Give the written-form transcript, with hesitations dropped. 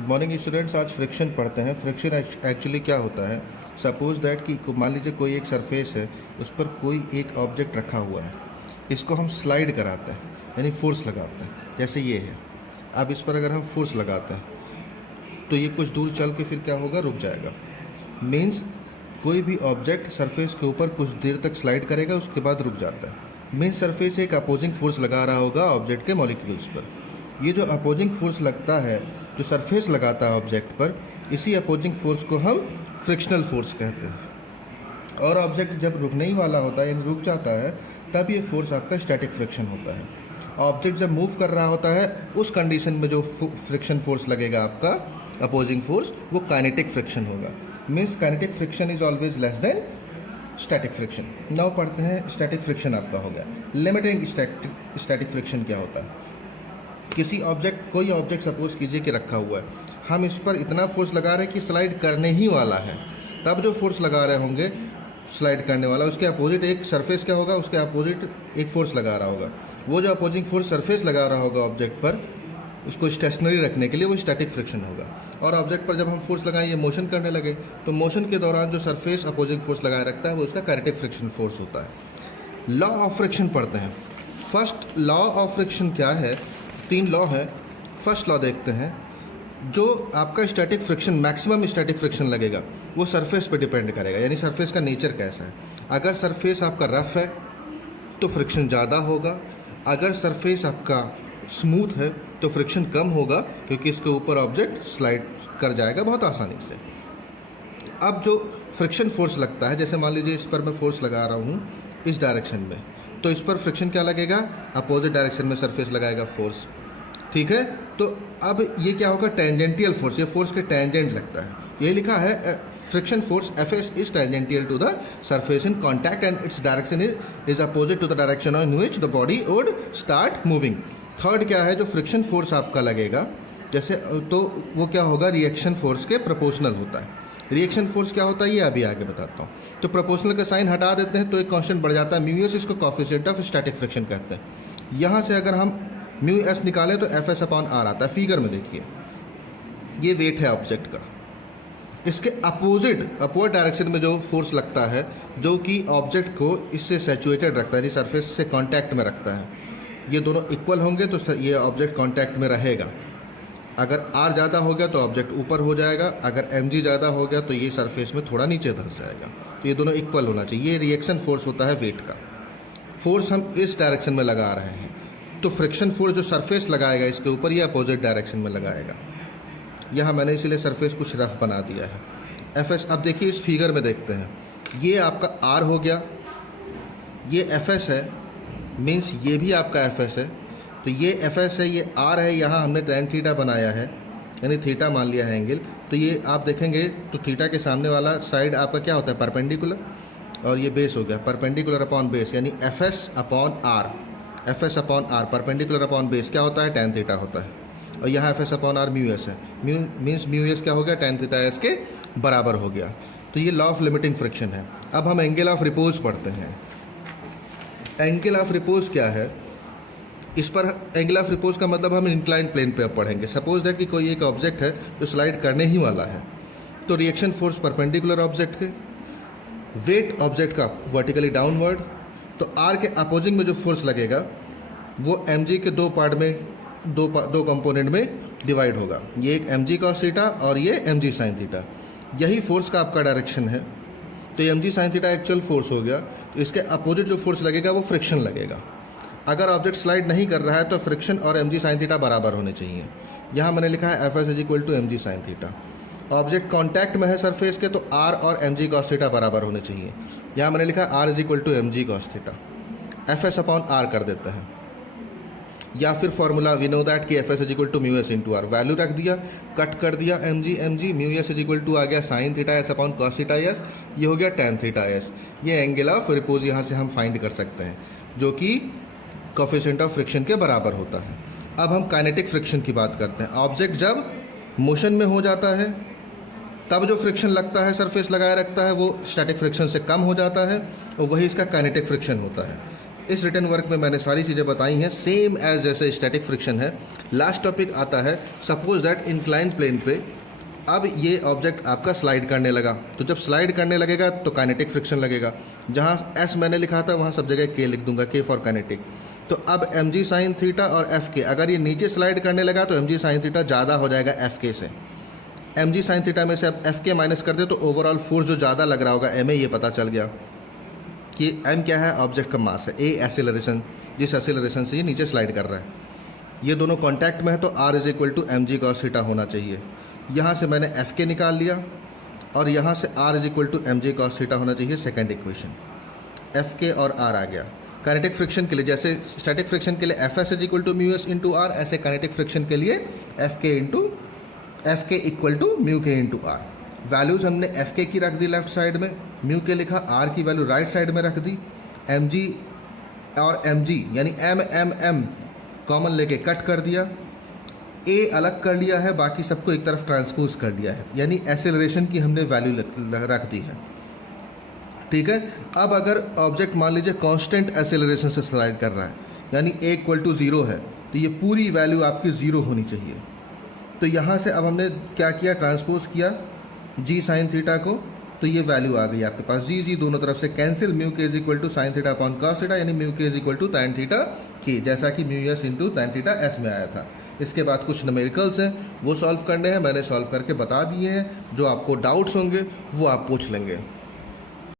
Good morning students. आज friction पढ़ते हैं। फ्रिक्शन एक्चुअली क्या होता है। सपोज दैट कि मान लीजिए कोई एक सरफेस है, उस पर कोई एक ऑब्जेक्ट रखा हुआ है, इसको हम स्लाइड कराते हैं यानी फोर्स लगाते हैं। जैसे ये है, अब इस पर अगर हम फोर्स लगाते हैं तो ये कुछ दूर चल के फिर क्या होगा, रुक जाएगा। मीन्स कोई भी ऑब्जेक्ट सरफेस के ऊपर कुछ देर तक स्लाइड करेगा, उसके बाद रुक जाता है। मीन्स सरफेस एक अपोजिंग फोर्स लगा रहा होगा ऑब्जेक्ट के मॉलिक्यूल्स पर। ये जो अपोजिंग फोर्स लगता है, जो सरफेस लगाता है ऑब्जेक्ट पर, इसी अपोजिंग फोर्स को हम फ्रिक्शनल फोर्स कहते हैं। और ऑब्जेक्ट जब रुकने ही वाला होता है यानी रुक जाता है, तब ये फोर्स आपका स्टैटिक फ्रिक्शन होता है। ऑब्जेक्ट जब मूव कर रहा होता है, उस कंडीशन में जो फ्रिक्शन फोर्स लगेगा आपका अपोजिंग फोर्स, वो काइनेटिक फ्रिक्शन होगा। Means kinetic friction is always less than static friction. Now पढ़ते हैं स्टैटिक फ्रिक्शन आपका हो गया। लिमिटिंग स्टैटिक फ्रिक्शन क्या होता है। किसी ऑब्जेक्ट, कोई ऑब्जेक्ट सपोज कीजिए कि रखा हुआ है, हम इस पर इतना फोर्स लगा रहे हैं कि स्लाइड करने ही वाला है, तब जो फोर्स लगा रहे होंगे स्लाइड करने वाला, उसके अपोजिट एक सरफेस क्या होगा, उसके अपोजिट एक फोर्स लगा रहा होगा। वो जो अपोजिंग फोर्स सरफेस लगा रहा होगा ऑब्जेक्ट पर, उसको स्टेशनरी रखने के लिए, वो स्टैटिक फ्रिक्शन होगा। और ऑब्जेक्ट पर जब हम फोर्स लगाएं, ये मोशन करने लगे, तो मोशन के दौरान जो सरफेस अपोजिंग फोर्स लगाए रखता है, वो उसका काइनेटिक फ्रिक्शन फोर्स होता है। लॉ ऑफ फ्रिक्शन पढ़ते हैं। फर्स्ट लॉ ऑफ फ्रिक्शन क्या है। 3 लॉ है। फर्स्ट लॉ देखते हैं। जो आपका static friction, maximum static friction लगेगा, वो सरफेस पे डिपेंड करेगा, यानी सरफेस का नेचर कैसा है। अगर सरफेस आपका रफ है तो फ्रिक्शन ज़्यादा होगा, अगर सरफेस आपका स्मूथ है तो फ्रिक्शन कम होगा, क्योंकि इसके ऊपर ऑब्जेक्ट स्लाइड कर जाएगा बहुत आसानी से। अब जो फ्रिक्शन फोर्स लगता है, जैसे मान लीजिए इस पर मैं फोर्स लगा रहा हूँ इस डायरेक्शन में, तो इस पर फ्रिक्शन क्या लगेगा, अपोजिट डायरेक्शन में सरफेस लगाएगा फोर्स। ठीक है, तो अब ये क्या होगा, टेंजेंटियल फोर्स, ये फोर्स के टेंजेंट लगता है। ये लिखा है friction force Fs is tangential to the surface in contact and its direction is opposite to the direction in which the body would start moving. Third क्या है, जो फ्रिक्शन फोर्स आपका लगेगा, जैसे तो वो क्या होगा, रिएक्शन फोर्स के प्रोपोर्शनल होता है। रिएक्शन फोर्स क्या होता है, ये अभी आगे बताता हूँ। तो प्रोपोर्शनल का साइन हटा देते हैं तो एक कांस्टेंट बढ़ जाता है म्यू एस, इसको कोएफिशिएंट ऑफ स्टैटिक फ्रिक्शन कहते हैं। यहाँ से अगर हम म्यू एस निकालें तो Fs अपॉन आर आता है। फिगर में देखिए, ये वेट है ऑब्जेक्ट का, इसके अपोजिट अपवर्ड डायरेक्शन में जो फोर्स लगता है, जो कि ऑब्जेक्ट को इससे सैचुरेटेड रखता है, यानी सरफेस से कांटेक्ट में रखता है, ये दोनों इक्वल होंगे तो ये ऑब्जेक्ट कांटेक्ट में रहेगा। अगर R ज़्यादा हो गया तो ऑब्जेक्ट ऊपर हो जाएगा, अगर mg ज़्यादा हो गया तो ये सरफेस में थोड़ा नीचे धंस जाएगा। तो ये दोनों इक्वल होना चाहिए। ये रिएक्शन फोर्स होता है वेट का। फोर्स हम इस डायरेक्शन में लगा रहे हैं, तो फ्रिक्शन फोर्स जो सरफेस लगाएगा इसके ऊपर, ये अपोजिट डायरेक्शन में लगाएगा। यहाँ मैंने इसीलिए सरफेस कुछ रफ बना दिया है। Fs, अब देखिए इस फिगर में देखते हैं, ये आपका R हो गया, ये Fs है, मीन्स ये भी आपका Fs है। तो ये Fs है, ये R है, यहाँ हमने tan थीटा बनाया है, यानी थीटा मान लिया है एंगल। तो ये आप देखेंगे तो थीटा के सामने वाला साइड आपका क्या होता है, परपेंडिकुलर, और ये बेस हो गया परपेंडिकुलर अपॉन बेस, यानी Fs upon R। Fs upon R perpendicular upon base क्या होता है, tan थीटा होता है। और यहाँ Fs upon R mu S है, मीन्स म्यू एस क्या हो गया, tan थीटा एस के बराबर हो गया। तो ये लॉ ऑफ लिमिटिंग फ्रिक्शन है। अब हम एंगल ऑफ रिपोज पढ़ते हैं। एंगल ऑफ रिपोज क्या है, इस पर एंगल ऑफ रिपोज का मतलब हम इंक्लाइन प्लेन पे अब पढ़ेंगे। सपोज दैट कि कोई एक ऑब्जेक्ट है जो स्लाइड करने ही वाला है, तो रिएक्शन फोर्स परपेंडिकुलर ऑब्जेक्ट के, वेट ऑब्जेक्ट का वर्टिकली डाउनवर्ड, तो आर के अपोजिंग में जो फोर्स लगेगा वो mg के दो पार्ट में, दो कंपोनेंट में डिवाइड होगा। ये एक mg cos थीटा और ये mg sin थीटा। यही फोर्स का आपका डायरेक्शन है। तो ये mg sin theta actual force हो गया। तो इसके अपोजिट जो फोर्स लगेगा वो फ्रिक्शन लगेगा। अगर ऑब्जेक्ट स्लाइड नहीं कर रहा है तो फ्रिक्शन और mg sin थीटा बराबर होने चाहिए। यहाँ मैंने लिखा है Fs is equal to mg sin theta. Object contact में है सरफेस के, तो R और mg cos थीटा बराबर होने चाहिए। यहाँ मैंने लिखा है R is equal to mg cos theta. Fs upon R कर देते हैं, या फिर फॉर्मूला वी नो दैट कि Fs is equal to mu S into R. Value रख दिया, कट कर दिया mg mu s is equal to आ गया sine theta s upon cos theta s, ये हो गया tan थीटा एस। ये एंगल ऑफ रिपोज यहाँ से हम फाइंड कर सकते हैं, जो कि कोएफिशिएंट ऑफ फ्रिक्शन के बराबर होता है। अब हम काइनेटिक फ्रिक्शन की बात करते हैं। ऑब्जेक्ट जब मोशन में हो जाता है तब जो फ्रिक्शन लगता है, सरफेस लगाए रखता है, वो स्टैटिक फ्रिक्शन से कम हो जाता है, और वही इसका काइनेटिक फ्रिक्शन होता है। इस रिटन वर्क में मैंने सारी चीज़ें बताई हैं सेम एज जैसे स्टैटिक फ्रिक्शन है। लास्ट टॉपिक आता है सपोज दैट इंक्लाइंड प्लेन पे अब ये ऑब्जेक्ट आपका स्लाइड करने लगा, तो जब स्लाइड करने लगेगा तो काइनेटिक फ्रिक्शन लगेगा। जहाँ एस मैंने लिखा था वहाँ सब जगह के लिख दूंगा, के फॉर काइनेटिक। तो अब एम जी साइन थीटा और एफ के, अगर ये नीचे स्लाइड करने लगा तो एम जी साइन थीटा ज़्यादा हो जाएगा एफ के से। एम जी साइन थीटा में से अब एफ के माइनस कर दे तो ओवरऑल फोर्स जो ज़्यादा लग रहा होगा एम ए, ये पता चल गया कि एम क्या है, ऑब्जेक्ट का मास है, ए एसेलरेशन, जिस एसेलरेशन से ये नीचे स्लाइड कर रहा है। ये दोनों कॉन्टैक्ट में है तो R is equal to M G cos theta होना चाहिए। यहाँ से मैंने एफ के निकाल लिया और यहाँ से R is equal to M G cos theta होना चाहिए, सेकेंड इक्वेशन। एफ के और आर आ गया। काइनेटिक फ्रिक्शन के लिए जैसे स्टैटिक फ्रिक्शन के लिए F S is equal to mu S into R, ऐसे काइनेटिक फ्रिक्शन के लिए F K equal to mu K into R. Values हमने एफ के की रख दी लेफ्ट साइड में, म्यू के लिखा, आर की वैल्यू राइट साइड में रख दी। एम जी और एम जी यानी एम कॉमन लेके कट कर दिया, ए अलग कर लिया है, बाकी सबको एक तरफ ट्रांसपोज कर दिया है, यानी एसेलरेशन की हमने वैल्यू रख दी है। ठीक है। अब अगर ऑब्जेक्ट मान लीजिए कांस्टेंट एसेलरेशन से स्लाइड कर रहा है, यानी ए इक्वल टू 0 है, तो ये पूरी वैल्यू आपकी 0 होनी चाहिए। तो यहाँ से अब हमने क्या किया, ट्रांसपोज किया जी साइन थीटा को, तो ये वैल्यू आ गई आपके पास, जी दोनों तरफ से cancel, mu K is equal to sine theta upon cos theta, यानी mu K is equal to tan theta K, जैसा कि mu S into tan theta S में आया था। इसके बाद कुछ न्यूमेरिकल्स हैं वो सॉल्व करने हैं, मैंने सॉल्व करके बता दिए हैं। जो आपको डाउट्स होंगे वो आप पूछ लेंगे।